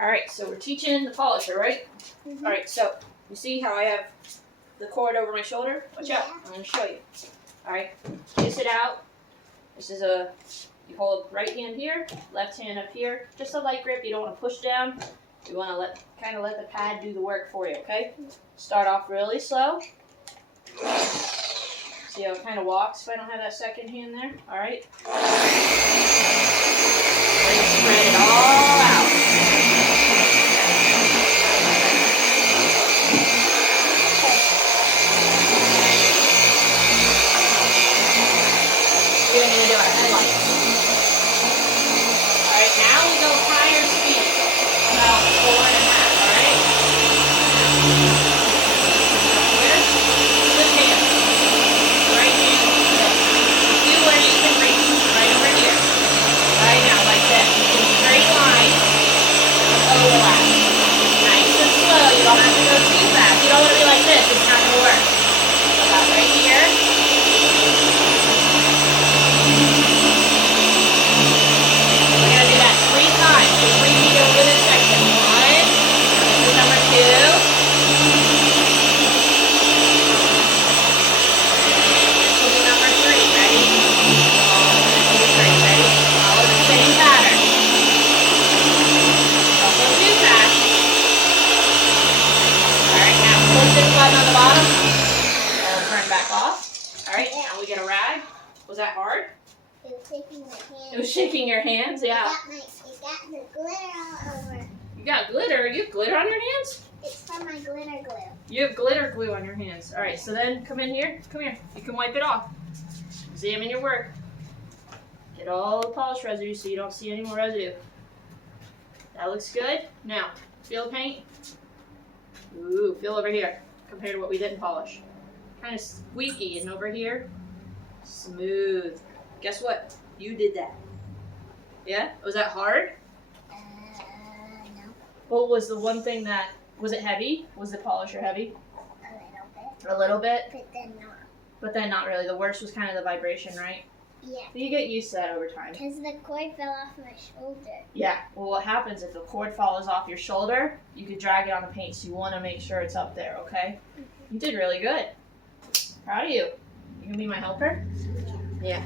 Alright, so we're teaching the polisher, right? Mm-hmm. Alright, so you see how I have the cord over my shoulder? Watch out, I'm going to show you. Alright, kiss it out. This is you hold right hand here, left hand up here. Just a light grip, you don't want to push down. You want to kind of let the pad do the work for you, okay? Start off really slow. See how it kind of walks if I don't have that second hand there? Alright. Spread it all out. You're going to do it. Alright, now we go higher speed. About 4.5, alright? Here, switch hands. Right hand, do where you can reach. Right over here. Right now, like this. In a straight line. Overlap. Nice and slow. You don't have to go too fast. You don't want to be like this. It's not going to work. So about right here. We're going to do that 3 times. Just repeat it over this section. 1. This is number 2. This will be number 3. Ready? Ready? Follow the same pattern. Don't go too fast. Alright, now push this button on the bottom. I'll turn back off. Alright, now we get a rag. Was that hard? It was shaking my hands. It was shaking your hands? Yeah. It got the glitter all over. You got glitter? You have glitter on your hands? It's from my glitter glue. You have glitter glue on your hands. Alright, so then come in here. Come here. You can wipe it off. Examine your work. Get all the polish residue so you don't see any more residue. That looks good. Now, feel the paint. Ooh, feel over here compared to what we didn't polish. Kind of squeaky, and over here, smooth. Guess what? You did that. Yeah? Was that hard? No. What was the one thing that, was it heavy? Was the polisher heavy? A little bit. A little bit? But then not. But then not really. The worst was kind of the vibration, right? Yeah. You get used to that over time. Because the cord fell off my shoulder. Yeah. Well, what happens if the cord falls off your shoulder, you could drag it on the paint, so you want to make sure it's up there, okay? Mm-hmm. You did really good. Proud of you. You gonna be my helper? Yeah. Yeah.